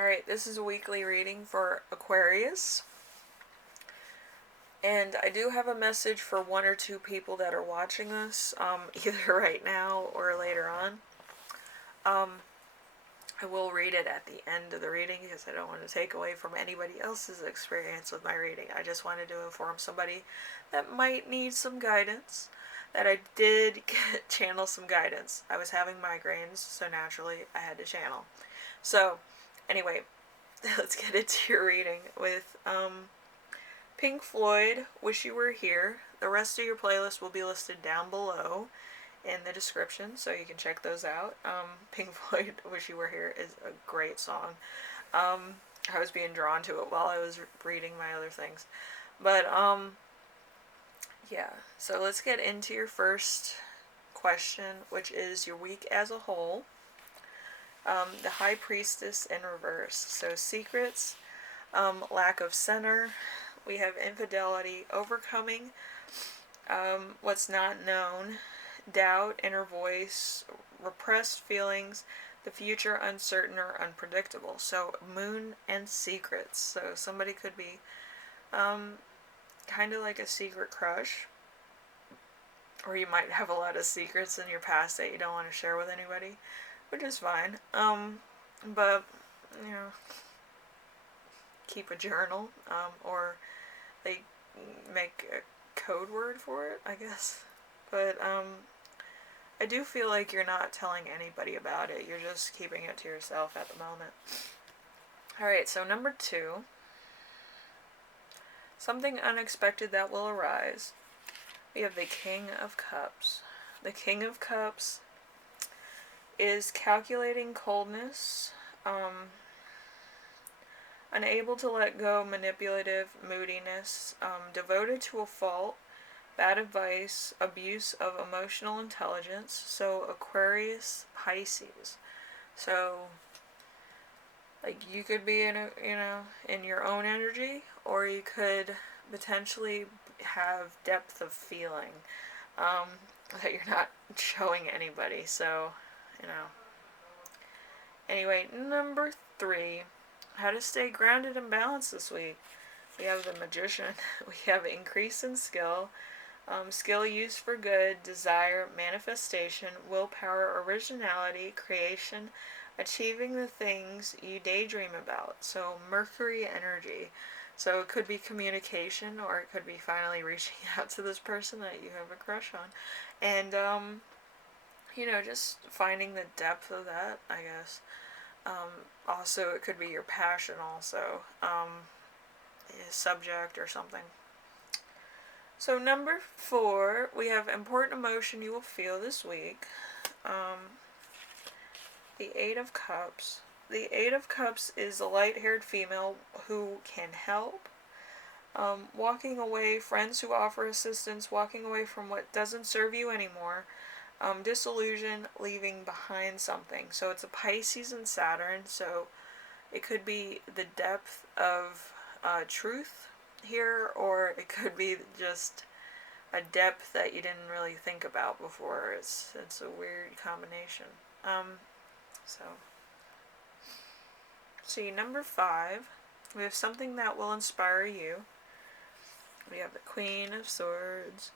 Alright, this is a weekly reading for Aquarius. And I do have a message for one or two people that are watching this, either right now or later on. I will read it at the end of the reading because I don't want to take away from anybody else's experience with my reading. I just wanted to inform somebody that might need some guidance, that I did channel some guidance. I was having migraines, so naturally I had to channel. So, anyway, let's get into your reading with Pink Floyd, Wish You Were Here. The rest of your playlist will be listed down below in the description, so you can check those out. Pink Floyd, Wish You Were Here is a great song. I was being drawn to it while I was reading my other things. But, yeah. So let's get into your first question, which is your week as a whole. The High Priestess in reverse. So secrets, lack of center. We have infidelity, overcoming what's not known, doubt, inner voice, repressed feelings, the future uncertain or unpredictable. So moon and secrets. So somebody could be kind of like a secret crush, or you might have a lot of secrets in your past that you don't want to share with anybody, which is fine. But you know, keep a journal, or they make a code word for it, I guess. But I do feel like you're not telling anybody about it. You're just keeping it to yourself at the moment. Alright, so number 2. Something unexpected that will arise. We have the King of Cups. The King of Cups is calculating coldness, unable to let go, manipulative, moodiness, devoted to a fault, bad advice, abuse of emotional intelligence. So Aquarius, Pisces. So like you could be in in your own energy, or you could potentially have depth of feeling that you're not showing anybody. So anyway, number 3, how to stay grounded and balanced this week. We have the Magician. We have increase in skill, skill used for good, desire, manifestation, willpower, originality, creation, achieving the things you daydream about. So Mercury energy. So it could be communication, or it could be finally reaching out to this person that you have a crush on. And, just finding the depth of that, I guess. Also, it could be your passion also. Subject or something. So number 4, we have important emotion you will feel this week. The 8 of Cups. The 8 of Cups is a light-haired female who can help. Walking away, friends who offer assistance, walking away from what doesn't serve you anymore. Disillusion, leaving behind something. So it's a Pisces and Saturn, so it could be the depth of truth here, or it could be just a depth that you didn't really think about before. It's a weird combination. So number 5, we have something that will inspire you. We have the Queen of Swords.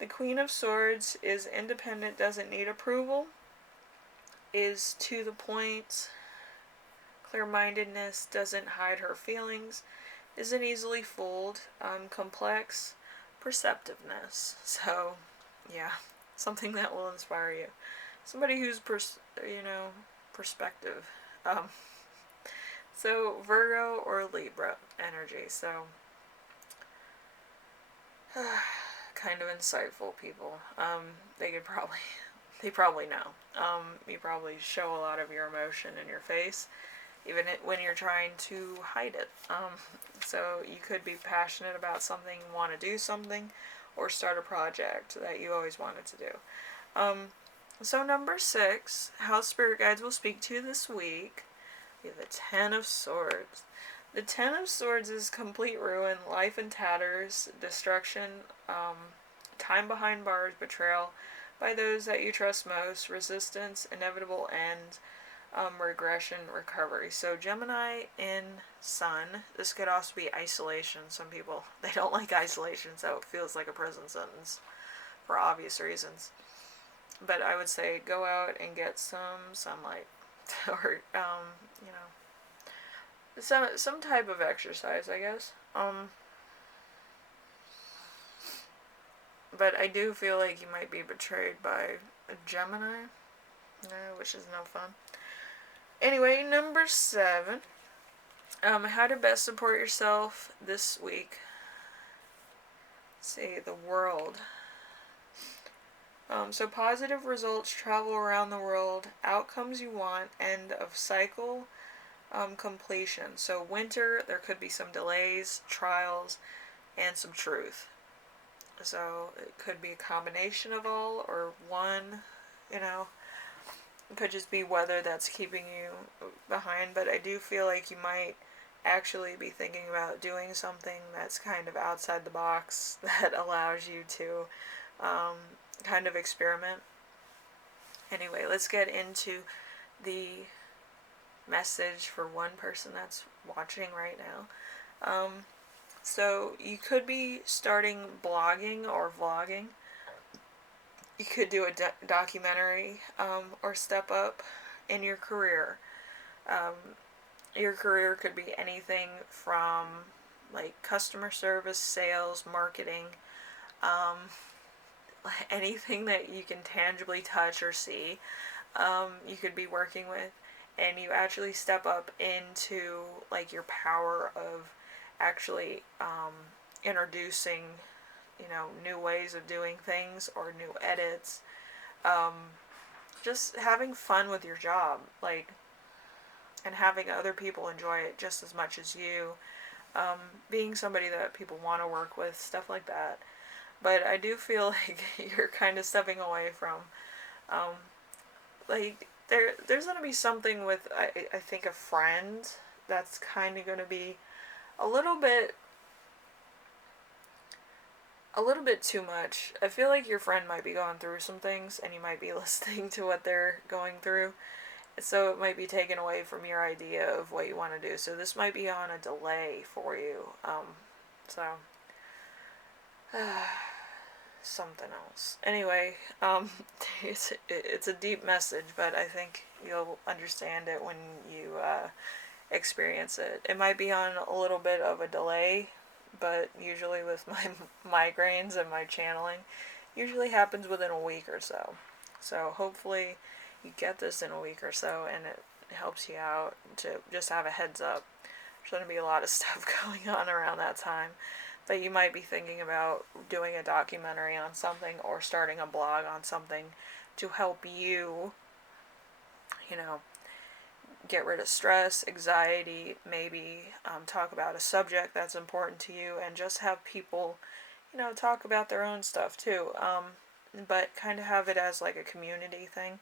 The Queen of Swords is independent, doesn't need approval, is to the point, clear-mindedness, doesn't hide her feelings, isn't easily fooled, complex, perceptiveness. So, yeah, something that will inspire you. Somebody who's, perspective. So, Virgo or Libra energy. So, kind of insightful people. They probably know. You probably show a lot of your emotion in your face, even when you're trying to hide it. So you could be passionate about something, want to do something, or start a project that you always wanted to do. So number 6, how spirit guides will speak to you this week. We have the 10 of Swords. The 10 of Swords is complete ruin, life in tatters, destruction, time behind bars, betrayal by those that you trust most, resistance, inevitable end, regression, recovery. So Gemini in Sun, this could also be isolation. Some people, they don't like isolation, so it feels like a prison sentence for obvious reasons. But I would say go out and get some sunlight or, you know, some type of exercise, I guess. But I do feel like you might be betrayed by a Gemini, which is no fun. Anyway, number 7. How to best support yourself this week. Let's see, the world. So positive results, travel around the world, outcomes you want, end of cycle, completion. So winter, there could be some delays, trials, and some truth. So it could be a combination of all or one, you know. It could just be weather that's keeping you behind, but I do feel like you might actually be thinking about doing something that's kind of outside the box that allows you to kind of experiment. Anyway, let's get into the message for one person that's watching right now. So you could be starting blogging or vlogging. You could do a documentary or step up in your career. Your career could be anything from like customer service, sales, marketing, anything that you can tangibly touch or see. You could be working with, and you actually step up into like your power of actually introducing, you know, new ways of doing things or new edits. Just having fun with your job, like, and having other people enjoy it just as much as you. Being somebody that people want to work with, stuff like that. But I do feel like you're kind of stepping away from, like, there's going to be something with, I think, a friend that's kind of going to be a little bit too much. I feel like your friend might be going through some things and you might be listening to what they're going through. So it might be taken away from your idea of what you want to do. So this might be on a delay for you. So something else. Anyway, it's a deep message, but I think you'll understand it when you experience it. It might be on a little bit of a delay, but usually with my migraines and my channeling, usually happens within a week or so. So hopefully you get this in a week or so, and it helps you out to just have a heads up. There's going to be a lot of stuff going on around that time, but you might be thinking about doing a documentary on something or starting a blog on something to help you, you know, get rid of stress, anxiety, maybe talk about a subject that's important to you, and just have people, you know, talk about their own stuff too, but kind of have it as like a community thing.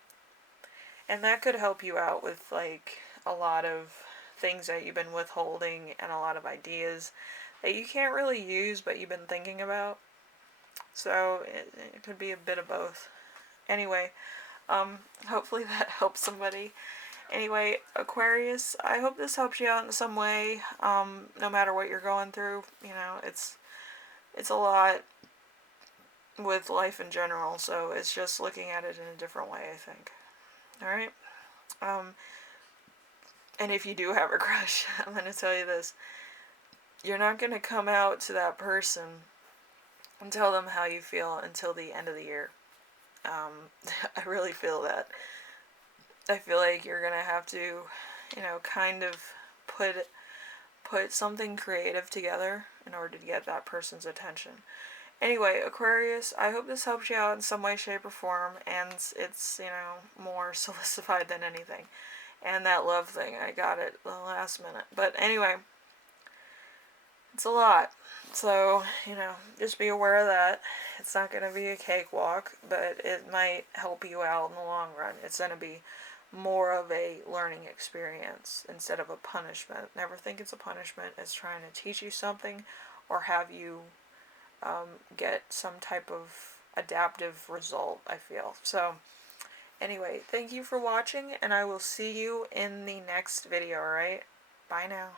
And that could help you out with like a lot of things that you've been withholding and a lot of ideas that you can't really use but you've been thinking about. So it could be a bit of both. Anyway, hopefully that helps somebody. Anyway, Aquarius, I hope this helps you out in some way. No matter what you're going through, you know, it's a lot with life in general, so it's just looking at it in a different way, I think. Alright? And if you do have a crush, I'm going to tell you this. You're not going to come out to that person and tell them how you feel until the end of the year. I really feel that. I feel like you're going to have to, you know, kind of put something creative together in order to get that person's attention. Anyway, Aquarius, I hope this helps you out in some way, shape, or form, and it's, you know, more solidified than anything. And that love thing, I got it the last minute. But anyway, it's a lot. So, you know, just be aware of that. It's not going to be a cakewalk, but it might help you out in the long run. It's going to be more of a learning experience instead of a punishment. Never think it's a punishment. It's trying to teach you something or have you get some type of adaptive result, I feel. So, Anyway, thank you for watching, and I will see you in the next video, alright? Bye now.